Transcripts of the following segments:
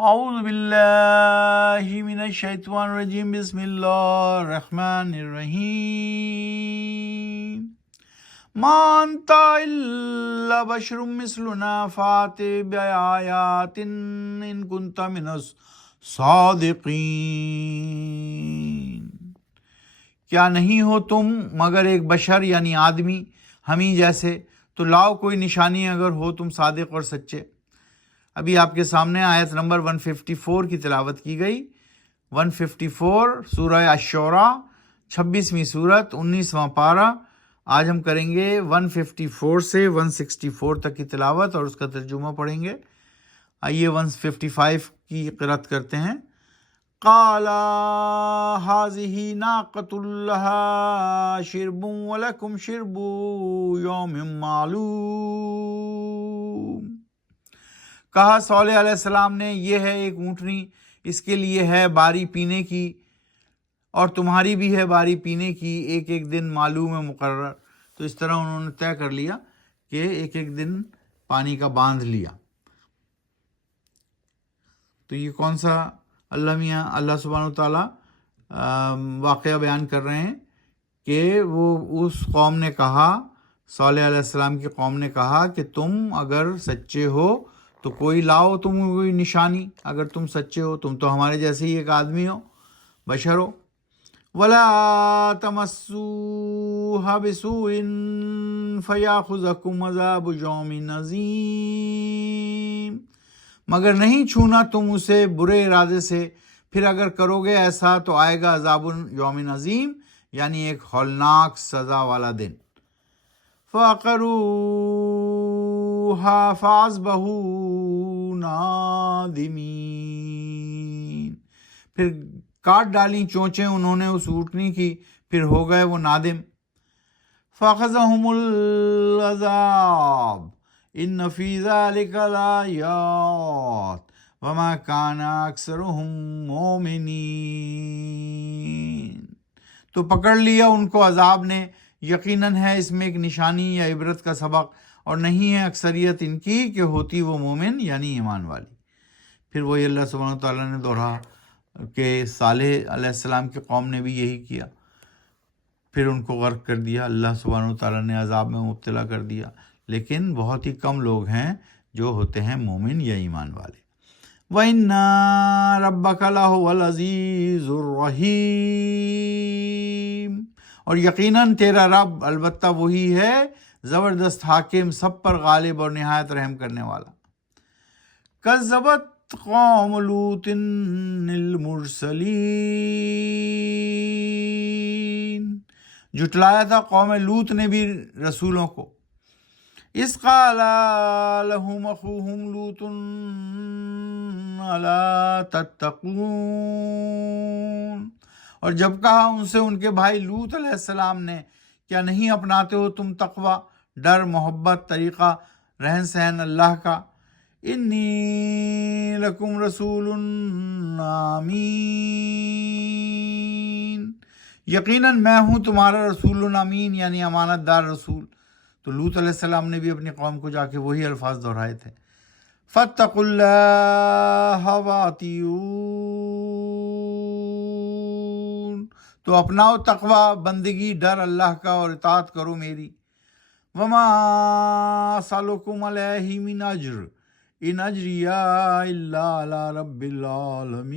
اعوذ باللہ من الشیطان الرجیم، بسم اللہ الرحمن الرحیم۔ ما انت الا بشر مثلنا فات بآیات ان کنت من الصادقین۔ کیا نہیں ہو تم مگر ایک بشر یعنی آدمی ہمیں جیسے، تو لاؤ کوئی نشانی اگر ہو تم صادق اور سچے۔ ابھی آپ کے سامنے آیت نمبر 154 کی تلاوت کی گئی۔ 154 سورہ الشعراء، 26ویں سورت، 19واں پارہ۔ آج ہم کریں گے 154 سے 164 تک کی تلاوت اور اس کا ترجمہ پڑھیں گے۔ آئیے 155 کی قرأت کرتے ہیں۔ قال هذه ناقة لها شرب ولكم شرب يوم معلوم۔ کہا صالح علیہ السلام نے، یہ ہے ایک اونٹنی، اس کے لیے ہے باری پینے کی، اور تمہاری بھی ہے باری پینے کی، ایک ایک دن معلوم ہے، مقرر۔ تو اس طرح انہوں نے طے کر لیا کہ ایک ایک دن پانی کا باندھ لیا۔ تو یہ کون سا اللہ سبحانہ وتعالیٰ واقعہ بیان کر رہے ہیں کہ وہ اس قوم نے کہا، صالح علیہ السلام کی قوم نے کہا کہ تم اگر سچے ہو تو کوئی لاؤ تم کوئی نشانی، اگر تم سچے ہو، تم تو ہمارے جیسے ہی ایک آدمی ہو، بشر ہو۔ وَلَا تَمَسُّوهَا بِسُوءٍ فَيَأْخُذَكُمْ عَذَابُ يَوْمٍ عَظِيمٍ، مگر نہیں چھونا تم اسے برے ارادے سے، پھر اگر کرو گے ایسا تو آئے گا عذاب یوم عظیم، یعنی ایک ہولناک سزا والا دن۔ فَعَقَرُوهَا فَأَصْبَحُوا نَادِمِينَ، پھر کاٹ ڈالی چونچیں انہوں نے اس اونٹنی کی، پھر ہو گئے وہ نادم۔ فَأَخَذَهُمُ الْعَذَابُ إِنَّ فِي ذَلِكَ لَآيَاتٍ وَمَا كَانَ أَكْثَرُهُم مُؤْمِنِينَ، تو پکڑ لیا ان کو عذاب نے، یقیناً ہے اس میں ایک نشانی یا عبرت کا سبق، اور نہیں ہے اکثریت ان کی کہ ہوتی وہ مومن یعنی ایمان والی۔ پھر وہی اللہ سبحانہ وتعالیٰ نے دوہرایا کہ صالح علیہ السلام کی قوم نے بھی یہی کیا، پھر ان کو غرق کر دیا، اللہ سبحانہ وتعالیٰ نے عذاب میں مبتلا کر دیا۔ لیکن بہت ہی کم لوگ ہیں جو ہوتے ہیں مومن یا ایمان والے۔ وَإِنَّ رَبَّكَ لَهُوَ الْعَزِيزُ الرَّحِيمُ، اور یقیناً تیرا رب البتہ وہی ہے زبردست حاکم، سب پر غالب اور نہایت رحم کرنے والا۔ کذبت قوم لوط المرسلین، جھٹلایا تھا قوم لوط نے بھی رسولوں کو۔ اذ قال لهم اخوهم لوط الا تتقون، اور جب کہا ان سے ان کے بھائی لوط علیہ السلام نے، کیا نہیں اپناتے ہو تم تقوی، ڈر، محبت، طریقہ رہن سہن اللہ کا۔ انی لکم رسول امین، یقیناً میں ہوں تمہارا رسول امین یعنی امانت دار رسول۔ تو لوط علیہ السلام نے بھی اپنی قوم کو جا کے وہی الفاظ دہرائے تھے۔ فاتقوا اللہ واطیعون، تو اپناؤ تقوی، بندگی، ڈر اللہ کا، اور اطاعت کرو میری۔ وما اسألکم علیہ من اجر ان اجری الا علی رب العالمین،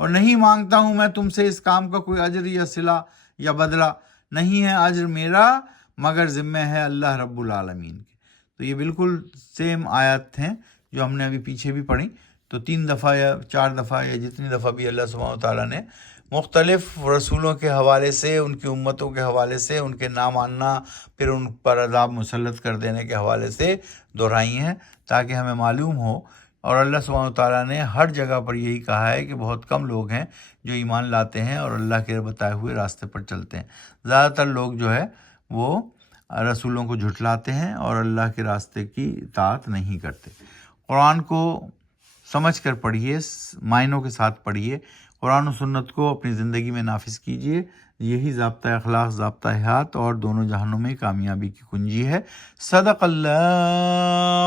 اور نہیں مانگتا ہوں میں تم سے اس کام کا کوئی اجر یا صلہ یا بدلہ، نہیں ہے اجر میرا مگر ذمہ ہے اللہ رب العالمین کے۔ تو یہ بالکل سیم آیات ہیں جو ہم نے ابھی پیچھے بھی پڑھی۔ تو 3 دفعہ یا 4 دفعہ یا جتنی دفعہ بھی اللہ سبحانہ وتعالیٰ نے مختلف رسولوں کے حوالے سے، ان کی امتوں کے حوالے سے، ان کے نہ ماننا، پھر ان پر عذاب مسلط کر دینے کے حوالے سے دہرائی ہیں، تاکہ ہمیں معلوم ہو۔ اور اللہ سبحانہ وتعالیٰ نے ہر جگہ پر یہی کہا ہے کہ بہت کم لوگ ہیں جو ایمان لاتے ہیں اور اللہ کے بتائے ہوئے راستے پر چلتے ہیں۔ زیادہ تر لوگ جو ہے وہ رسولوں کو جھٹلاتے ہیں اور اللہ کے راستے کی اطاعت نہیں کرتے۔ قرآن کو سمجھ کر پڑھیے، معنوں کے ساتھ پڑھیے، قرآن و سنت کو اپنی زندگی میں نافذ کیجیے۔ یہی ضابطہ اخلاق، ضابطہ حیات اور دونوں جہانوں میں کامیابی کی کنجی ہے۔ صدق اللہ